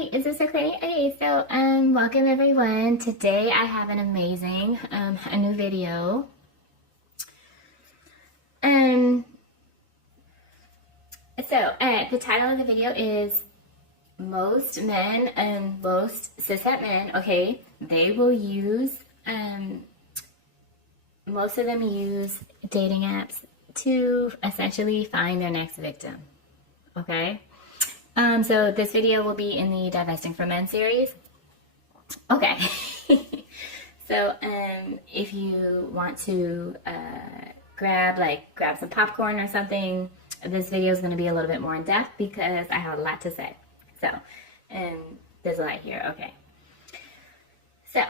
Hi, is this recording? Okay, so welcome everyone. Today I have an amazing a new video. Um the title of the video is most men and most cishet men, okay, they will use most of them use dating apps to essentially find their next victim. Okay? So this video will be in the Divesting from Men series. Okay. So, if you want to grab some popcorn or something, this video is going to be a little bit more in depth because I have a lot to say. So, there's a lot here. Okay. So,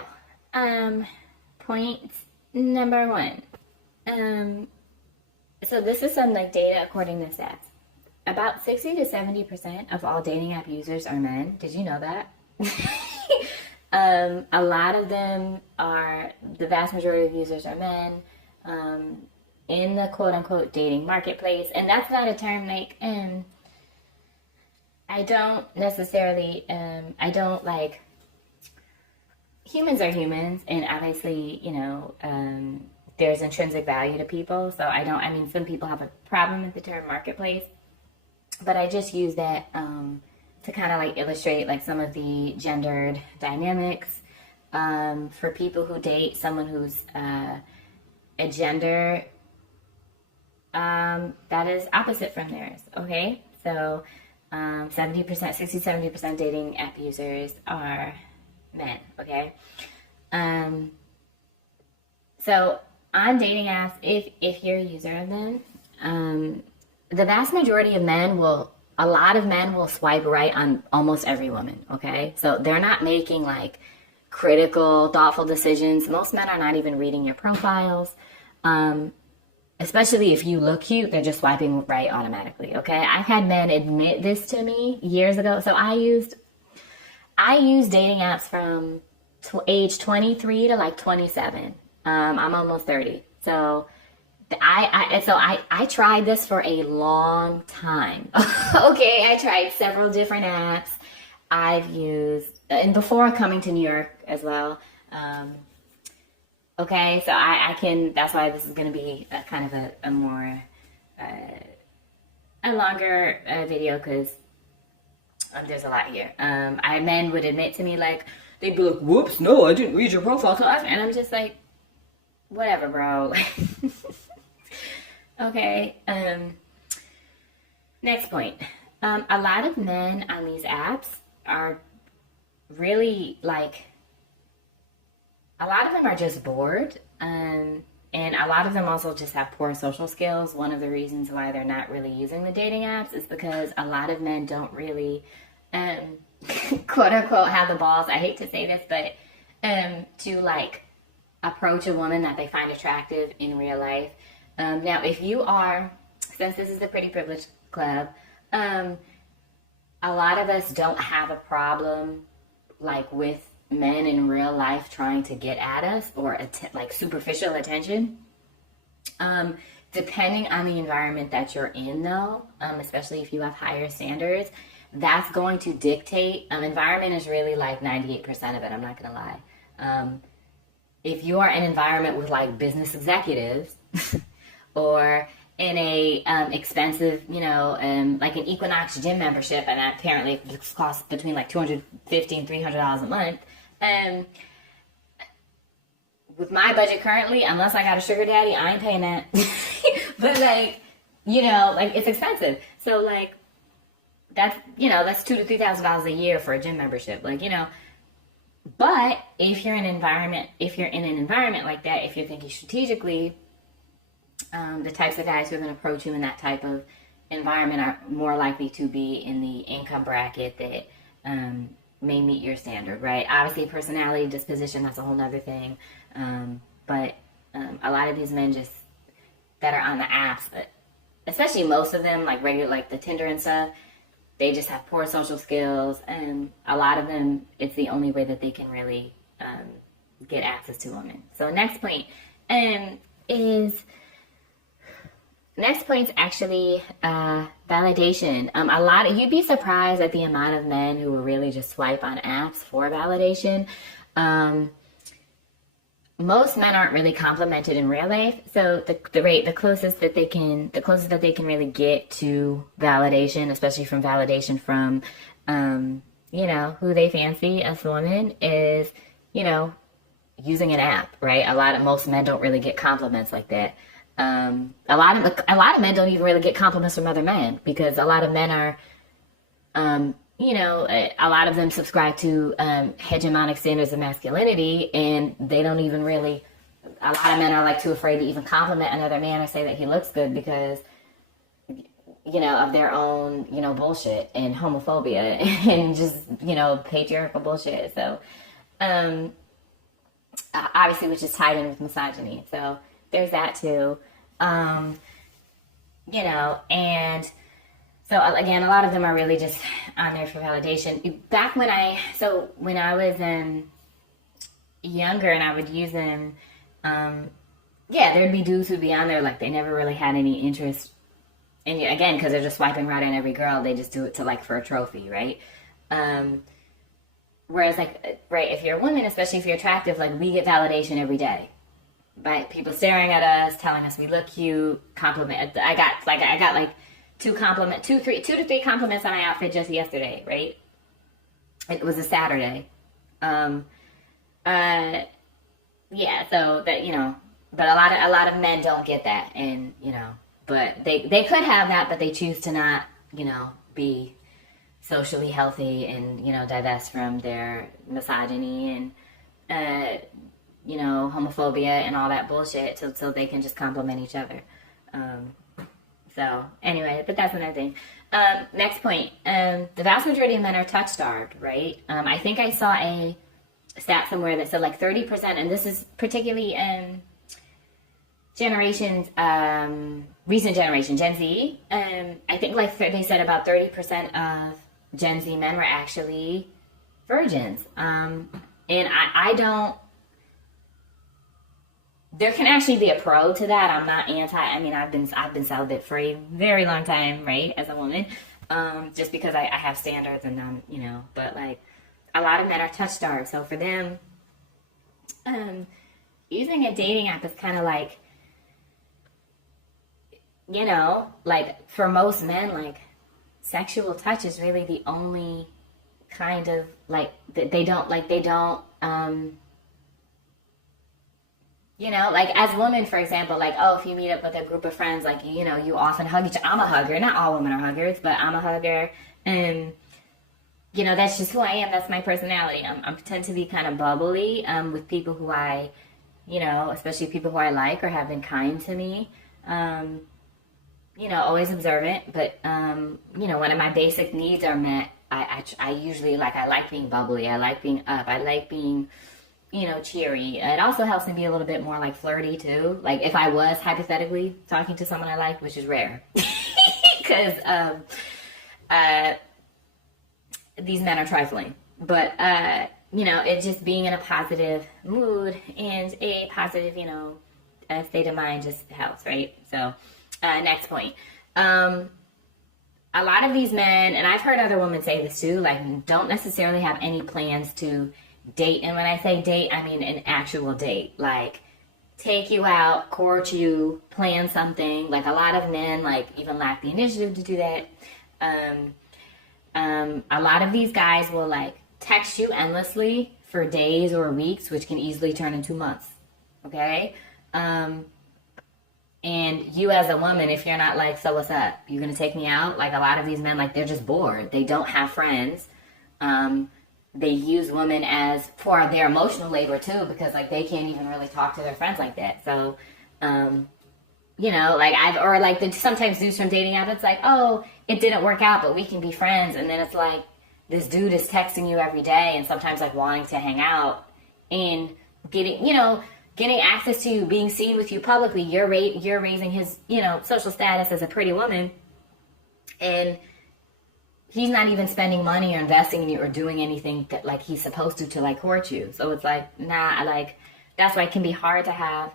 point number one. So this is some data according to stats. About 60 to 70% of all dating app users are men. Did you know that? A lot of them the vast majority of users are men in the quote-unquote dating marketplace. And that's not a term I don't necessarily, humans are humans, and obviously, there's intrinsic value to people. So some people have a problem with the term marketplace. But I just use that to kind of illustrate some of the gendered dynamics for people who date someone who's a gender that is opposite from theirs. Okay, so 60-70% dating app users are men. Okay, so on dating apps, if you're a user of them, the vast majority of a lot of men will swipe right on almost every woman, okay? So they're not making critical, thoughtful decisions. Most men are not even reading your profiles. Especially if you look cute, they're just swiping right automatically, okay? I've had men admit this to me years ago. So I used dating apps from age 23 to 27. I'm almost 30. So I tried this for a long time. Okay, I tried several different apps. I've used, and before coming to New York as well. Okay, so that's why this is going to be a kind of a more, a longer video because there's a lot here. Men would admit to me, they'd be like, whoops, no, I didn't read your profile. And I'm just like, whatever, bro. Okay, next point. A lot of men on these apps are really a lot of them are just bored, and a lot of them also just have poor social skills. One of the reasons why they're not really using the dating apps is because a lot of men don't really, quote unquote, have the balls, I hate to say this, but to approach a woman that they find attractive in real life. Now, if you are, since this is the Pretty Privileged Club, a lot of us don't have a problem with men in real life trying to get at us or superficial attention. Depending on the environment that you're in, though, especially if you have higher standards, that's going to dictate. Environment is really 98% of it. I'm not gonna lie. If you are in an environment with business executives. Or in a expensive, an Equinox gym membership, and apparently it costs between $250 and $300 a month. With my budget currently, unless I got a sugar daddy, I ain't paying that. But it's expensive. So that's $2,000 to $3,000 a year for a gym membership. But if you're in an environment like that, if you're thinking strategically. The types of guys who are going to approach you in that type of environment are more likely to be in the income bracket that may meet your standard, right? Obviously, personality, disposition, that's a whole nother thing. But a lot of these men that are on the apps, especially most of them, regular, the Tinder and stuff, they just have poor social skills. And a lot of them, it's the only way that they can really get access to women. So next point is... next point's actually validation. You'd be surprised at the amount of men who will really just swipe on apps for validation. Most men aren't really complimented in real life, so the closest that they can really get to validation, especially from validation from who they fancy as a woman, is using an app, right? Most men don't really get compliments like that. A lot of men don't even really get compliments from other men, because a lot of men are a lot of them subscribe to hegemonic standards of masculinity, and they don't even really, a lot of men are like too afraid to even compliment another man or say that he looks good because, of their own, bullshit and homophobia and just, patriarchal bullshit. So, obviously, which is tied in with misogyny. So there's that too. And so again, a lot of them are really just on there for validation. Back when I was younger and I would use them, there'd be dudes who'd be on there like they never really had any interest. And again, because they're just swiping right on every girl, they just do it for a trophy, right? Whereas if you're a woman, especially if you're attractive, we get validation every day. By people staring at us, telling us we look cute, compliment. I got 2 to 3 compliments on my outfit just yesterday, right? It was a Saturday. So that, but a lot of men don't get that, and, but they could have that, but they choose to not, be socially healthy and, divest from their misogyny and, homophobia and all that bullshit so they can just compliment each other. So anyway, but that's another thing. Next point, the vast majority of men are touch starved, right? I think I saw a stat somewhere that said 30%, and this is particularly recent generation, Gen Z. I think they said about 30% of Gen Z men were actually virgins. And I don't. There can actually be a pro to that. I'm not anti. I mean, I've been celibate for a very long time, right, as a woman, just because I have standards and but a lot of men are touch starved. So for them, using a dating app is kind of for most men, sexual touch is really the only kind of they don't. As women, for example, if you meet up with a group of friends, you often hug each other. I'm a hugger. Not all women are huggers, but I'm a hugger. And, that's just who I am. That's my personality. I tend to be kind of bubbly with people who I, especially people who I like or have been kind to me. Always observant. But, one of my basic needs are met. I usually, I like being bubbly. I like being up. I like being cheery. It also helps me be a little bit more flirty too. If I was hypothetically talking to someone I like, which is rare, because these men are trifling. But it's just being in a positive mood and a positive, state of mind just helps, right? So, next point. A lot of these men, and I've heard other women say this too, don't necessarily have any plans to date. And when I say date, I mean an actual date. Take you out, court you, plan something. A lot of men even lack the initiative to do that. A lot of these guys will text you endlessly for days or weeks, which can easily turn into months. Okay? And you as a woman, if you're not so what's up? You're gonna take me out? A lot of these men, they're just bored. They don't have friends. They use women for their emotional labor too, because they can't even really talk to their friends like that. So, sometimes dudes from dating apps, it's oh, it didn't work out, but we can be friends. And then it's this dude is texting you every day and sometimes wanting to hang out and getting access to you, being seen with you publicly. You're raising his, social status as a pretty woman, and he's not even spending money or investing in you or doing anything that he's supposed to court you. So it's that's why it can be hard to have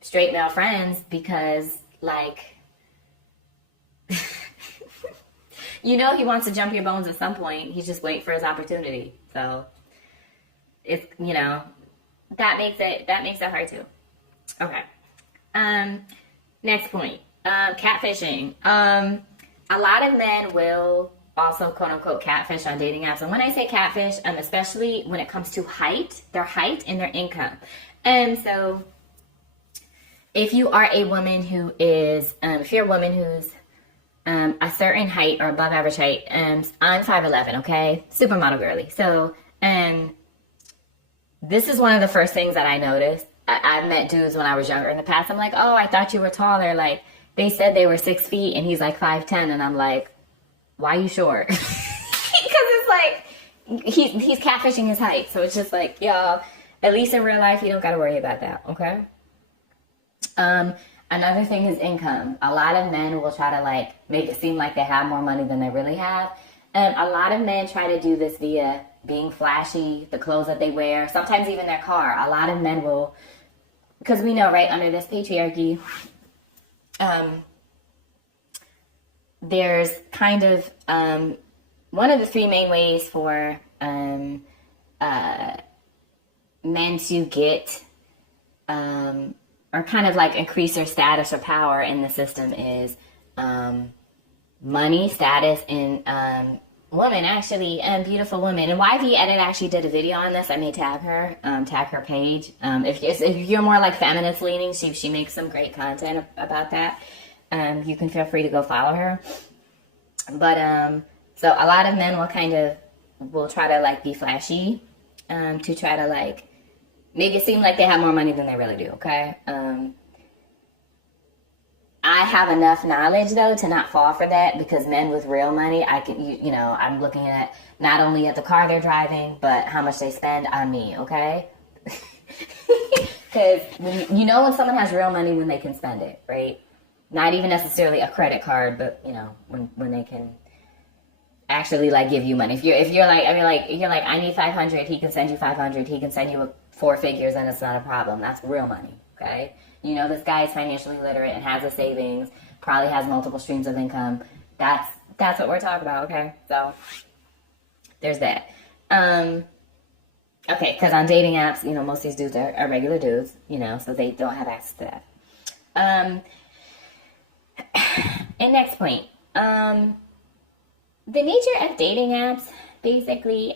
straight male friends, because You know he wants to jump your bones at some point. He's just waiting for his opportunity. So it's, you know, that makes it hard too. Okay. Next point. Catfishing. A lot of men will also quote unquote catfish on dating apps. And when I say catfish, especially when it comes to their height and their income. And so if you are a woman who is, if you're a woman who's a certain height or above average height, I'm 5'11", okay? Supermodel girly. So, this is one of the first things that I noticed. I've met dudes when I was younger in the past. I'm like, oh, I thought you were taller. Like, they said they were 6 feet and he's like 5'10", and I'm like, why are you short? Because it's like, he's catfishing his height. So it's just like, y'all, at least in real life, you don't got to worry about that, okay? Another thing is income. A lot of men will try to like make it seem like they have more money than they really have. A lot of men try to do this via being flashy, the clothes that they wear, sometimes even their car. A lot of men will, because we know, right, under this patriarchy, there's kind of one of the three main ways for men to get or kind of like increase their status or power in the system is money, status, and women, actually, and beautiful women. And YV Edit actually did a video on this. I may tag her page. If you're more like feminist leaning, she makes some great content about that. You can feel free to go follow her. But so a lot of men will try to like be flashy, to try to like make it seem like they have more money than they really do, okay? I have enough knowledge, though, to not fall for that, because men with real money, I'm looking at not only at the car they're driving, but how much they spend on me, okay? Because when someone has real money when they can spend it, right? Not even necessarily a credit card, but, when they can actually like give you money. If you're like, I need 500, he can send you 500, he can send you 4 figures, and it's not a problem. That's real money, okay? This guy is financially literate and has a savings, probably has multiple streams of income. That's what we're talking about, okay? So there's that. Okay, because on dating apps, most of these dudes are regular dudes, so they don't have access to that. And next point, the nature of dating apps, basically,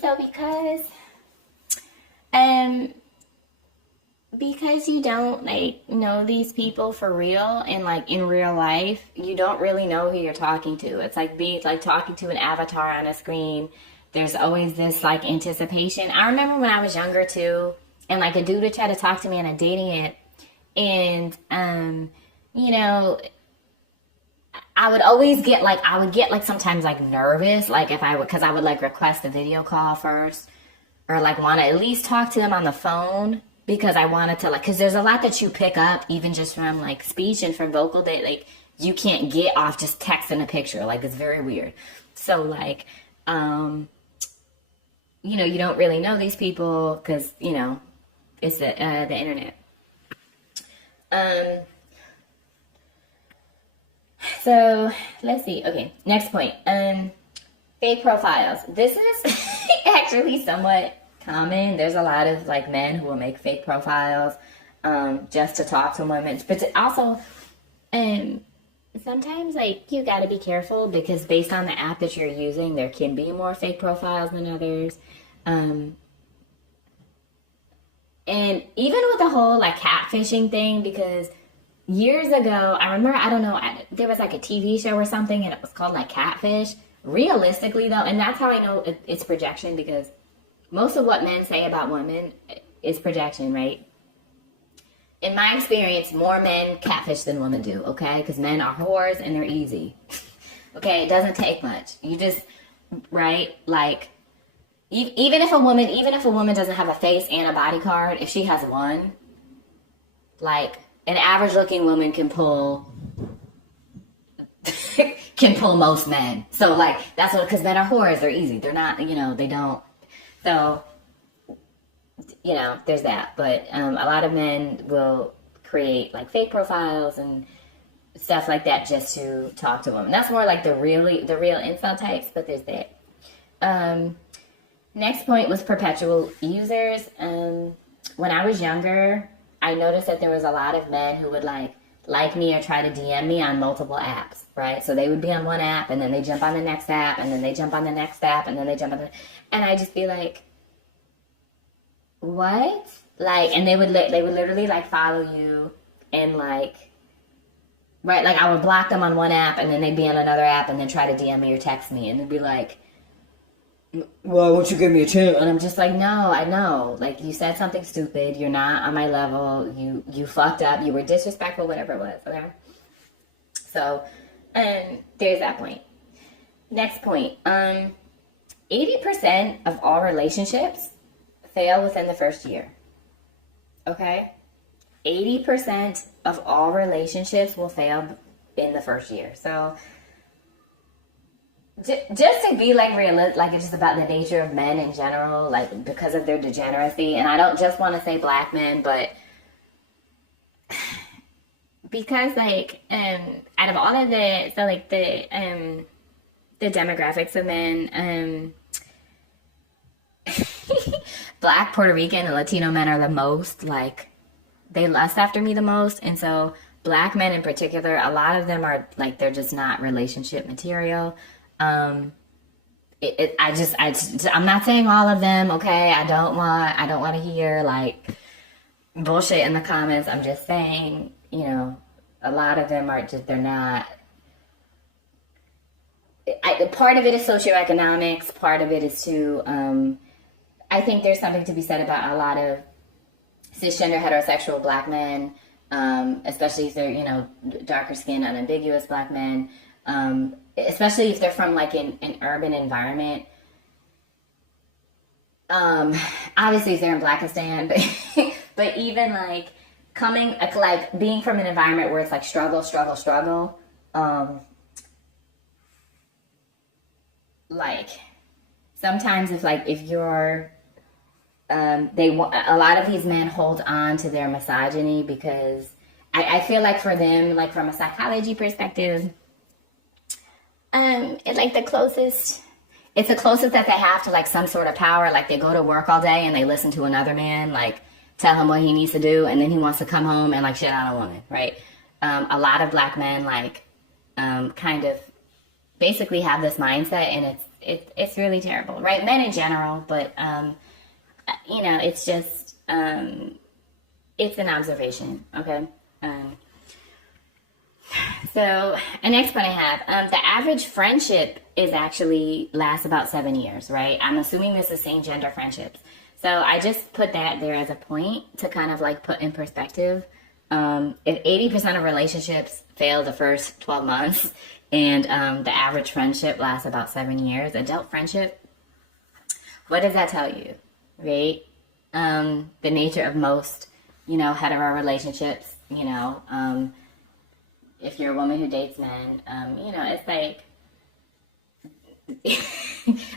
so because you don't know these people for real, and in real life, you don't really know who you're talking to. It's like talking to an avatar on a screen. There's always this anticipation. I remember when I was younger too, and a dude would try to talk to me on a dating app, and I would always get sometimes nervous, because I would request a video call first, or want to at least talk to them on the phone, because I wanted to because there's a lot that you pick up even just from speech and from vocal that you can't get off just texting a picture. It's very weird. So you don't really know these people because it's the internet. So let's see. Okay, next point. Fake profiles. This is actually somewhat common. There's a lot of men who will make fake profiles just to talk to women, but also sometimes you got to be careful, because based on the app that you're using, there can be more fake profiles than others. And even with the whole catfishing thing, because years ago, I remember, there was a TV show or something, and it was called Catfish. Realistically though, and that's how I know it's projection, because most of what men say about women is projection, right? In my experience, more men catfish than women do, okay? Because men are whores and they're easy. Okay, it doesn't take much. You just, right? Even if a woman doesn't have a face and a body card, if she has one, an average looking woman can pull most men. So that's what, because men are whores, they're easy. They're not, they don't. So, there's that. But a lot of men will create fake profiles and stuff like that just to talk to them. That's more like the real incel types, but there's that. Next point was perpetual users. When I was younger, I noticed that there was a lot of men who would like me or try to DM me on multiple apps, right? So they would be on one app and then they jump on the next app and then they jump on the next app and then they jump on the, and I just be like, what? Like, and they would literally like follow you and like, right? Like I would block them on one app and then they'd be on another app and then try to DM me or text me and they'd be like, why won't you give me a chance? And I'm just like, no, I know. Like, you said something stupid. You're not on my level. You fucked up. You were disrespectful, whatever it was. Okay? So, there's that point. Next point. 80% of all relationships fail within the first year. Okay? 80% of all relationships will fail in the first year. So, just to be like realistic, like it's just about the nature of men in general, like because of their degeneracy. And I don't just want to say black men, but because like out of all of the demographics of men, black, Puerto Rican, and Latino men are the most like they lust after me the most, and so black men in particular, a lot of them are like they're just not relationship material. I'm not saying all of them, okay? I don't want to hear like bullshit in the comments. I'm just saying, you know, a lot of them are just, they're not. Part of it is socioeconomics. Part of it is I think there's something to be said about a lot of cisgender heterosexual black men, especially if they're, you know, darker skinned, unambiguous black men. Especially if they're from like an urban environment. Obviously if they're in Blackistan, but even like being from an environment where it's like struggle. Like sometimes if you're, a lot of these men hold on to their misogyny because I feel like for them, like from a psychology perspective, it's like the closest that they have to like some sort of power. Like they go to work all day and they listen to another man like tell him what he needs to do, and then he wants to come home and like shit on a woman, right? A lot of black men like kind of basically have this mindset, and it's really terrible, right? Men in general, but you know, it's just it's an observation, okay? So, a next point I have, the average friendship lasts about 7 years, right? I'm assuming this is same gender friendships. So I just put that there as a point to kind of like put in perspective. If 80% of relationships fail the first 12 months and the average friendship lasts about 7 years, adult friendship, what does that tell you, right? The nature of most, you know, hetero relationships, you know, if you're a woman who dates men, you know, it's like,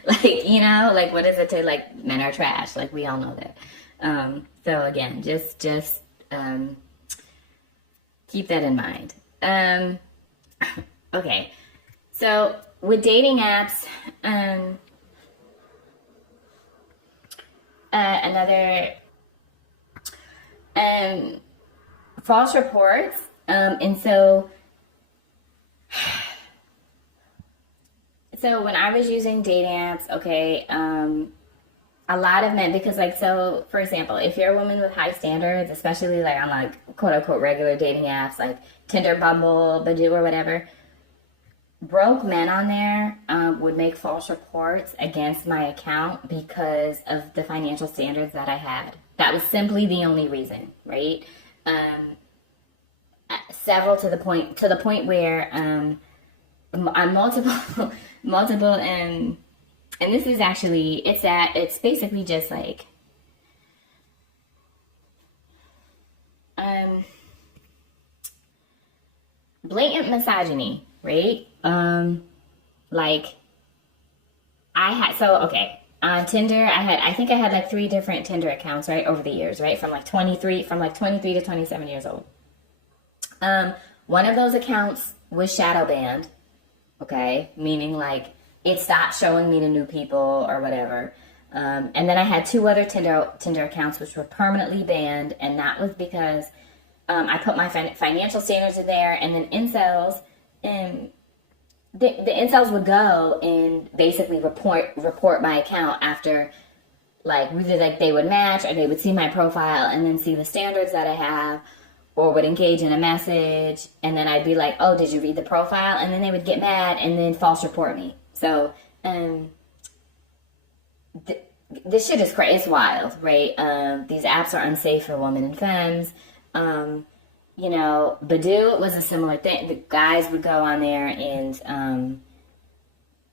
like, you know, like, what is it to, like, men are trash. Like, we all know that. So, again, just keep that in mind. Okay. So, with dating apps, another, false reports. And so when I was using dating apps, okay, a lot of men, because like, so for example, if you're a woman with high standards, especially like on like quote unquote regular dating apps, like Tinder, Bumble, Badoo or whatever, broke men on there would make false reports against my account because of the financial standards that I had. That was simply the only reason, right? Several to the point where on multiple and this is actually it's basically just like blatant misogyny, right? Like on Tinder I think I had like 3 different Tinder accounts, right, over the years, right, from like 23 to 27 years old. one of those accounts was shadow banned, okay? Meaning like it stopped showing me to new people or whatever. And then I had 2 other Tinder accounts which were permanently banned, and that was because I put my financial standards in there, and then incels, and the incels would go and basically report my account after, like, either like they would match or they would see my profile and then see the standards that I have, or would engage in a message, and then I'd be like, oh, did you read the profile? And then they would get mad and then false report me. So, this shit is crazy. It's wild, right? These apps are unsafe for women and femmes. You know, Badoo was a similar thing. The guys would go on there and,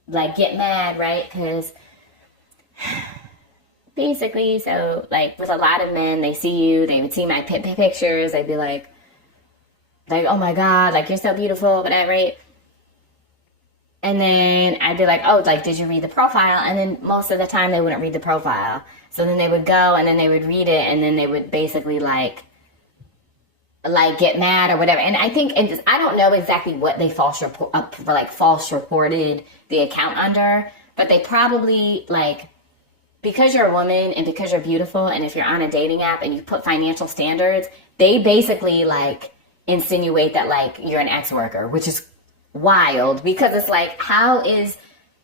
like, get mad, right? Because basically, so, like, with a lot of men, they see you, they would see my pictures, they'd be like, oh my God, like, you're so beautiful, whatever, right? And then I'd be like, oh, like, did you read the profile? And then most of the time they wouldn't read the profile. So then they would go and then they would read it, and then they would basically, like get mad or whatever. And I think, and I don't know exactly what they false reported the account under, but they probably, like, because you're a woman and because you're beautiful, and if you're on a dating app and you put financial standards, they basically, like, insinuate that, like, you're an ex-worker, which is wild, because it's like, how is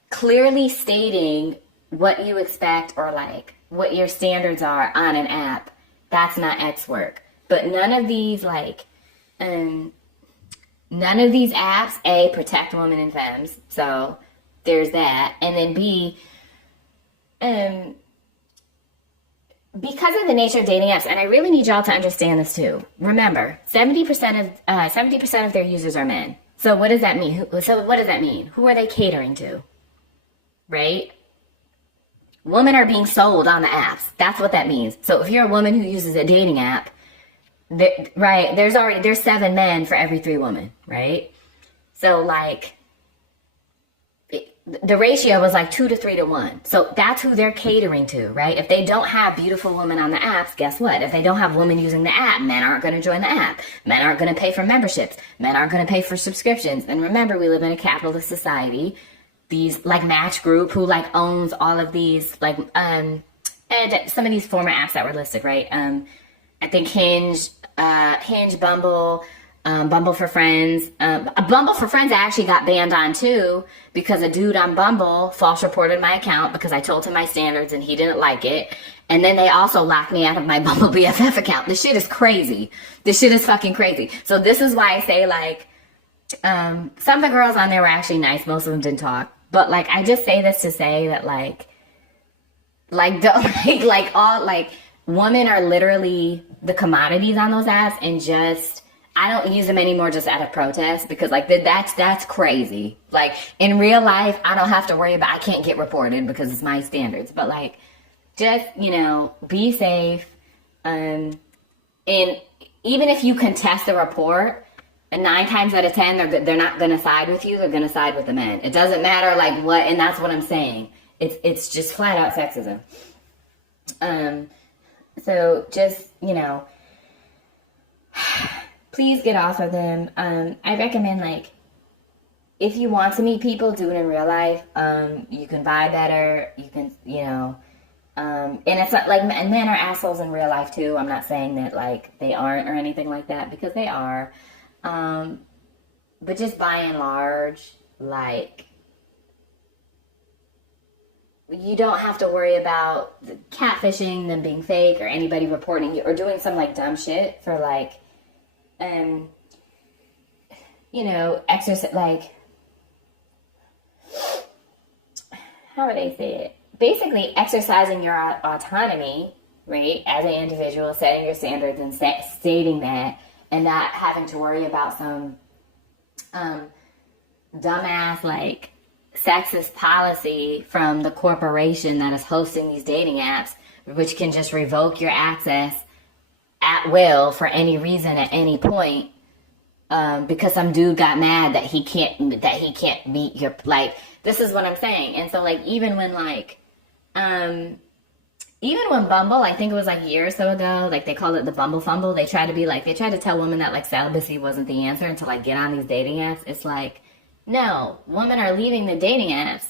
clearly stating what you expect or, like, what your standards are on an app, that's not ex-work. But none of these, like, none of these apps, A, protect women and femmes, so there's that, and then B, because of the nature of dating apps, and I really need y'all to understand this too. Remember, 70% of their users are men. So what does that mean? Who are they catering to? Right? Women are being sold on the apps. That's what that means. So if you're a woman who uses a dating app, right, there's 7 men for every 3 women, right? So, like, the ratio was like 2 to 3 to 1. So that's who they're catering to, right? If they don't have beautiful women on the apps, guess what? If they don't have women using the app, men aren't going to join the app. Men aren't going to pay for memberships. Men aren't going to pay for subscriptions. And remember, we live in a capitalist society. These, like, Match Group, who, like, owns all of these, like, and some of these former apps that were listed, right? I think Hinge, Bumble, Bumble for Friends. Bumble for Friends I actually got banned on too, because a dude on Bumble false reported my account because I told him my standards and he didn't like it. And then they also locked me out of my Bumble BFF account. This shit is crazy. This shit is fucking crazy. So this is why I say, like, some of the girls on there were actually nice. Most of them didn't talk. But, like, I just say this to say that, women are literally the commodities on those apps, and just, I don't use them anymore just out of protest, because, like, that's crazy. Like, in real life, I don't have to worry about, I can't get reported because it's my standards. But, like, just, you know, be safe. And even if you contest the report, and 9 times out of 10, they're not going to side with you. They're going to side with the men. It doesn't matter, like, what, and that's what I'm saying. It's just flat out sexism. So just, you know, please get off of them. I recommend, like, if you want to meet people, do it in real life. You can vibe better. You can, you know, and it's not like, and men are assholes in real life too. I'm not saying that, like, they aren't or anything like that, because they are. But just by and large, like, you don't have to worry about catfishing, them being fake, or anybody reporting you, or doing some, like, dumb shit for, like, you know, exercise, like, how would I say it? Basically, exercising your autonomy, right, as an individual, setting your standards and stating that, and not having to worry about some dumbass, like, sexist policy from the corporation that is hosting these dating apps, which can just revoke your access at will for any reason at any point, because some dude got mad that he can't meet your, like, this is what I'm saying. And so, like, even when even when Bumble, I think it was like a year or so ago, like they called it the Bumble Fumble. They tried to tell women that like celibacy wasn't the answer and to like get on these dating apps. It's like, no, women are leaving the dating apps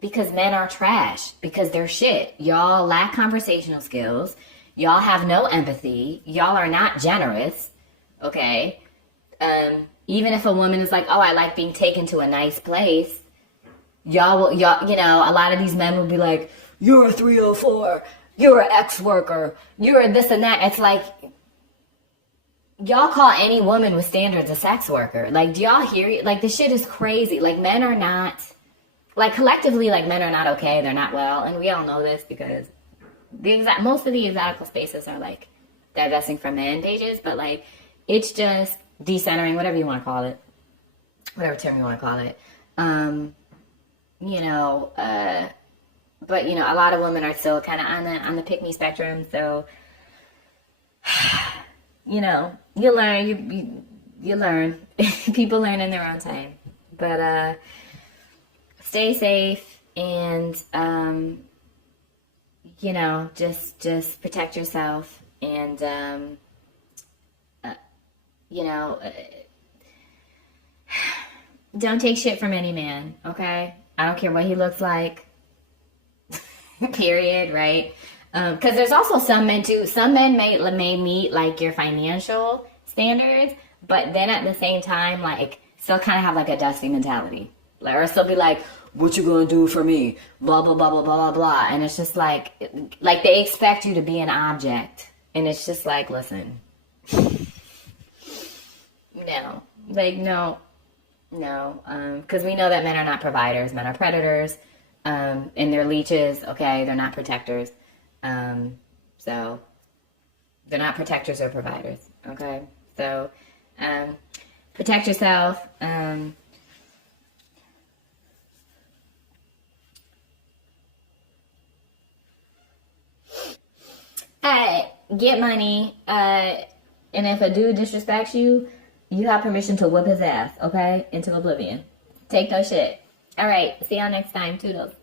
because men are trash, because they're shit. Y'all lack conversational skills. Y'all have no empathy. Y'all are not generous. Okay. Even if a woman is like, oh, I like being taken to a nice place, y'all, you know, a lot of these men will be like, you're a 304, you're an ex-worker, you're a this and that. It's like, y'all call any woman with standards a sex worker. Like, do y'all hear it? Like, this shit is crazy. Like, men are not, like, collectively, like, men are not okay. They're not well. And we all know this because most of the exotical spaces are, like, divesting from men pages. But, like, it's just decentering, whatever you want to call it. Whatever term you want to call it. You know, but, you know, a lot of women are still kind of on the pick-me spectrum. So, you know, you learn, you learn. People learn in their own time. But stay safe and, you know, just protect yourself and, you know, don't take shit from any man, okay? I don't care what he looks like. Period, right? Because there's also some men too. Some men may meet like your financial standards, but then at the same time, like still kind of have like a dusty mentality, like, or still be like, "What you gonna do for me?" Blah blah blah blah blah blah blah. And it's just like they expect you to be an object, and it's just like, listen, no, like no, because we know that men are not providers. Men are predators. And they're leeches, okay? They're not protectors. So they're not protectors or providers, okay? So protect yourself. Get money. And if a dude disrespects you, you have permission to whip his ass, okay? Into oblivion. Take no shit. All right. See y'all next time. Toodles.